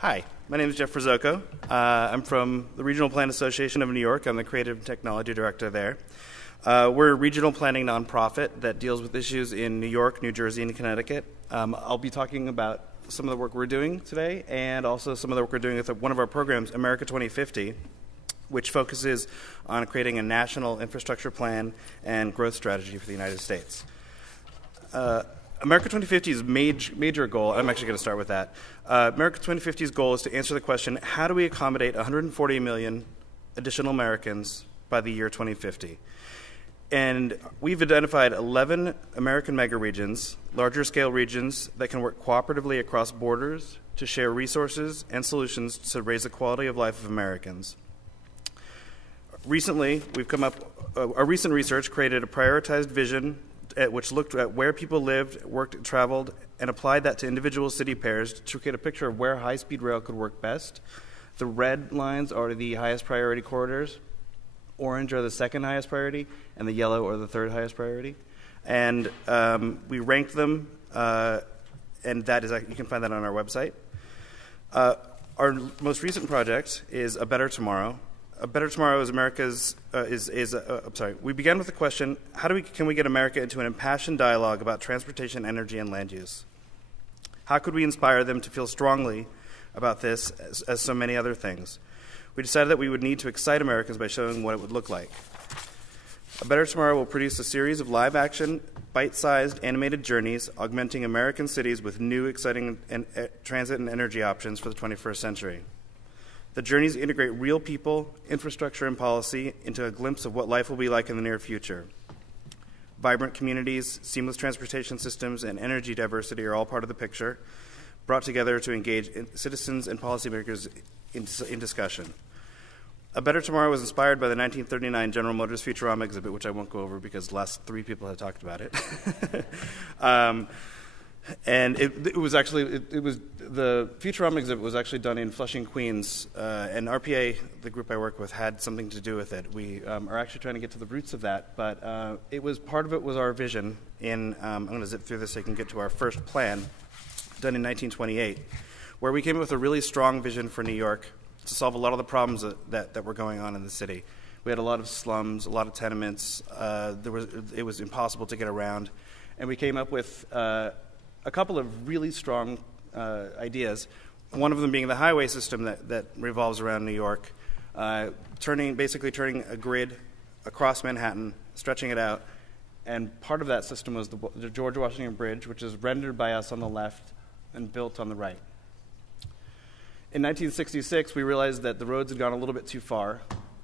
Hi, my name is Jeff Ferzoco. I'm from the Regional Plan Association of New York. I'm the Creative Technology Director there. We're a regional planning nonprofit that deals with issues in New York, New Jersey, and Connecticut. I'll be talking about some of the work we're doing today and also some of the work we're doing with one of our programs, America 2050, which focuses on creating a national infrastructure plan and growth strategy for the United States. America 2050's major goal, I'm actually going to start with that. America 2050's goal is to answer the question, how do we accommodate 140 million additional Americans by the year 2050? And we've identified 11 American megaregions, larger scale regions that can work cooperatively across borders to share resources and solutions to raise the quality of life of Americans. Recently, our recent research created a prioritized vision which looked at where people lived, worked, traveled, and applied that to individual city pairs to create a picture of where high-speed rail could work best. The red lines are the highest priority corridors, orange are the second highest priority, and the yellow are the third highest priority. And we ranked them, and that is you can find that on our website. Our most recent project is A Better Tomorrow. A Better Tomorrow is America's, we began with the question, can we get America into an impassioned dialogue about transportation, energy, and land use? How could we inspire them to feel strongly about this as so many other things? We decided that we would need to excite Americans by showing what it would look like. A Better Tomorrow will produce a series of live-action, bite-sized, animated journeys augmenting American cities with new, exciting transit and energy options for the 21st century. The journeys integrate real people, infrastructure, and policy into a glimpse of what life will be like in the near future. Vibrant communities, seamless transportation systems, and energy diversity are all part of the picture, brought together to engage citizens and policymakers in discussion. A Better Tomorrow was inspired by the 1939 General Motors Futurama exhibit, which I won't go over because the last three people have talked about it. And the Futurama exhibit was actually done in Flushing, Queens, and RPA, the group I work with, had something to do with it. We are actually trying to get to the roots of that, but part of it was our vision in, I'm going to zip through this so you can get to our first plan, done in 1928, where we came up with a really strong vision for New York to solve a lot of the problems that were going on in the city. We had a lot of slums, a lot of tenements, it was impossible to get around, and we came up with a couple of really strong ideas, one of them being the highway system that revolves around New York, basically turning a grid across Manhattan, stretching it out, and part of that system was the George Washington Bridge, which is rendered by us on the left and built on the right. In 1966, we realized that the roads had gone a little bit too far,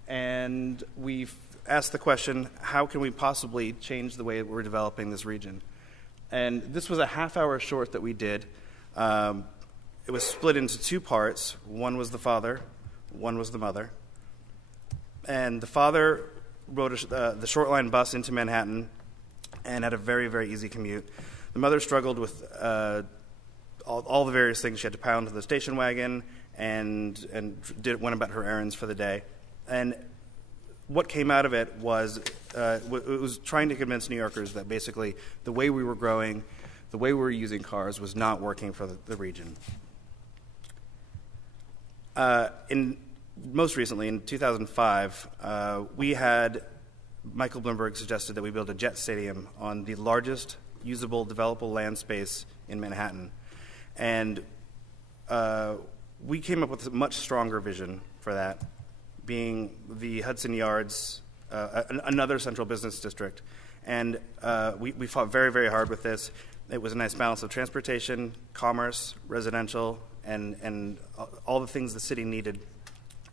and we asked the question, how can we possibly change the way we're developing this region? And this was a half-hour short that we did. It was split into two parts. One was the father, one was the mother. And the father rode the short line bus into Manhattan and had a very, very easy commute. The mother struggled with all the various things. She had to pound to the station wagon and went about her errands for the day. And what came out of it was it was trying to convince New Yorkers that basically the way we were growing, the way we were using cars was not working for the region. Most recently, in 2005, Michael Bloomberg suggested that we build a jet stadium on the largest usable developable land space in Manhattan. And we came up with a much stronger vision for that, being the Hudson Yards, another central business district. And we fought very, very hard with this. It was a nice balance of transportation, commerce, residential, and all the things the city needed.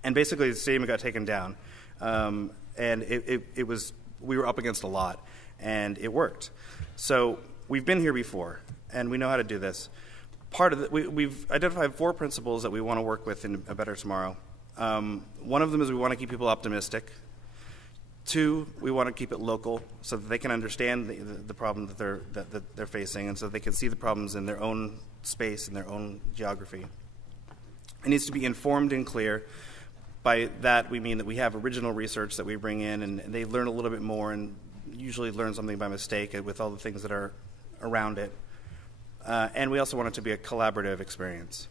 And basically, the stadium got taken down. And we were up against a lot, and it worked. So we've been here before, and we know how to do this. We've identified 4 principles that we want to work with in A Better Tomorrow. One of them is we want to keep people optimistic. 2, we want to keep it local so that they can understand the problem that they're facing, and so they can see the problems in their own space, in their own geography. It needs to be informed and clear. By that, we mean that we have original research that we bring in, and they learn a little bit more and usually learn something by mistake with all the things that are around it. And we also want it to be a collaborative experience.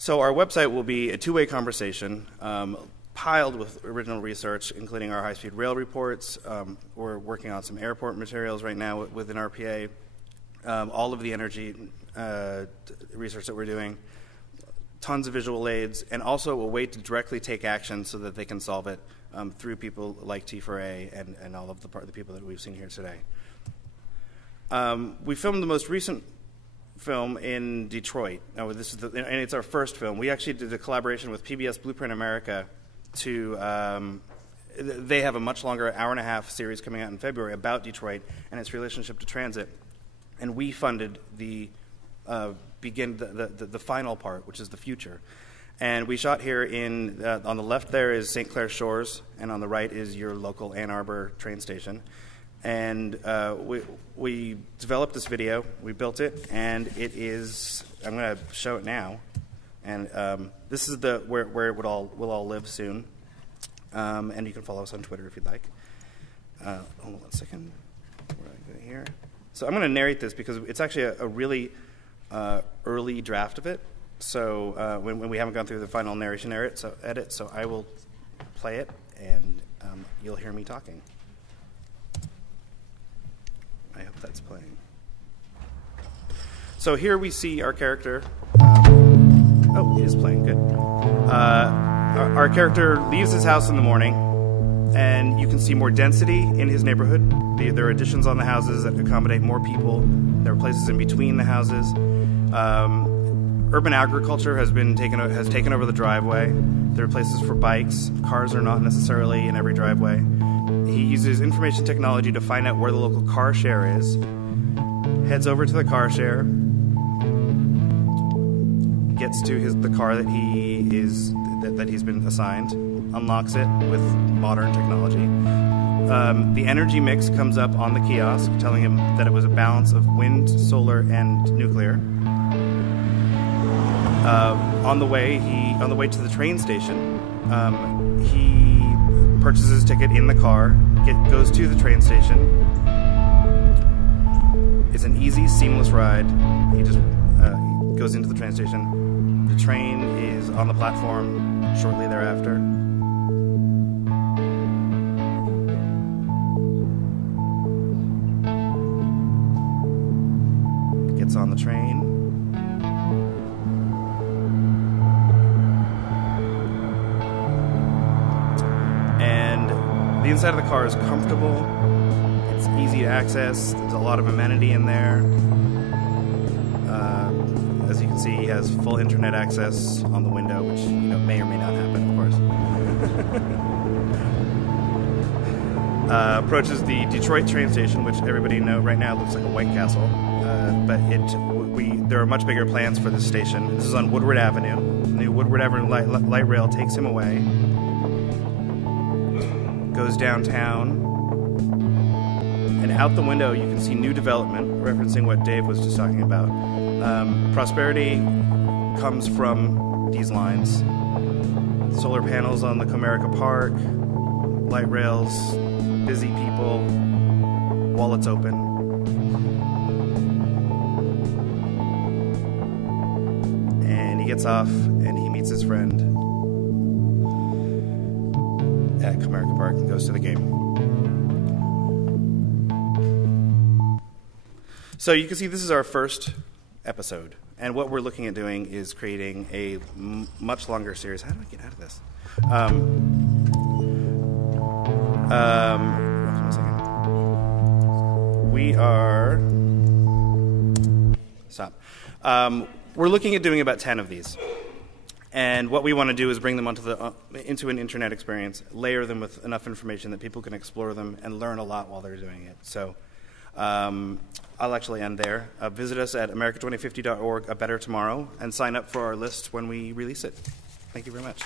So our website will be a two-way conversation, piled with original research, including our high-speed rail reports. We're working on some airport materials right now within RPA. All of the energy research that we're doing, tons of visual aids, and also a way to directly take action so that they can solve it through people like T4A and all of the people that we've seen here today. We filmed the most recent film in Detroit. Now, and it's our first film. We actually did a collaboration with PBS Blueprint America they have a much longer hour-and-a-half series coming out in February about Detroit and its relationship to transit. And we funded the final part, which is the future. And we shot here on the left there is St. Clair Shores, and on the right is your local Ann Arbor train station. And we developed this video, we built it, and it is, I'm going to show it now. And this is where it will all live soon. And you can follow us on Twitter if you'd like. Hold on 1 second. Where do I go here? So I'm going to narrate this because it's actually a really early draft of it. So when we haven't gone through the final narration edit, so I will play it, and you'll hear me talking. I hope that's playing. So here we see our character. Oh, it is playing. Good. Our character leaves his house in the morning, and you can see more density in his neighborhood. There are additions on the houses that accommodate more people. There are places in between the houses. Urban agriculture has taken over the driveway. There are places for bikes. Cars are not necessarily in every driveway. He uses information technology to find out where the local car share is. Heads over to the car share. Gets to the car that he's been assigned. Unlocks it with modern technology. The energy mix comes up on the kiosk, telling him that it was a balance of wind, solar, and nuclear. On the way to the train station, he purchases his ticket in the car, goes to the train station. It's an easy, seamless ride. He just goes into the train station. The train is on the platform shortly thereafter. Gets on the train. And the inside of the car is comfortable. It's easy to access. There's a lot of amenity in there. As you can see, he has full internet access on the window, which may or may not happen, of course. Approaches the Detroit train station, which everybody right now looks like a White Castle, but there are much bigger plans for this station. This is on Woodward Avenue. The new Woodward Avenue light rail takes him away. Goes downtown, and out the window you can see new development, referencing what Dave was just talking about. Prosperity comes from these lines. Solar panels on the Comerica Park, light rails, busy people, wallets open. And he gets off and he meets his friend at Comerica Park and goes to the game. So you can see this is our first episode, and what we're looking at doing is creating a much longer series. How do I get out of this? One second. We are... Stop. We're looking at doing about 10 of these. And what we want to do is bring them into an internet experience, layer them with enough information that people can explore them and learn a lot while they're doing it. So I'll actually end there. Visit us at america2050.org, A Better Tomorrow, and sign up for our list when we release it. Thank you very much.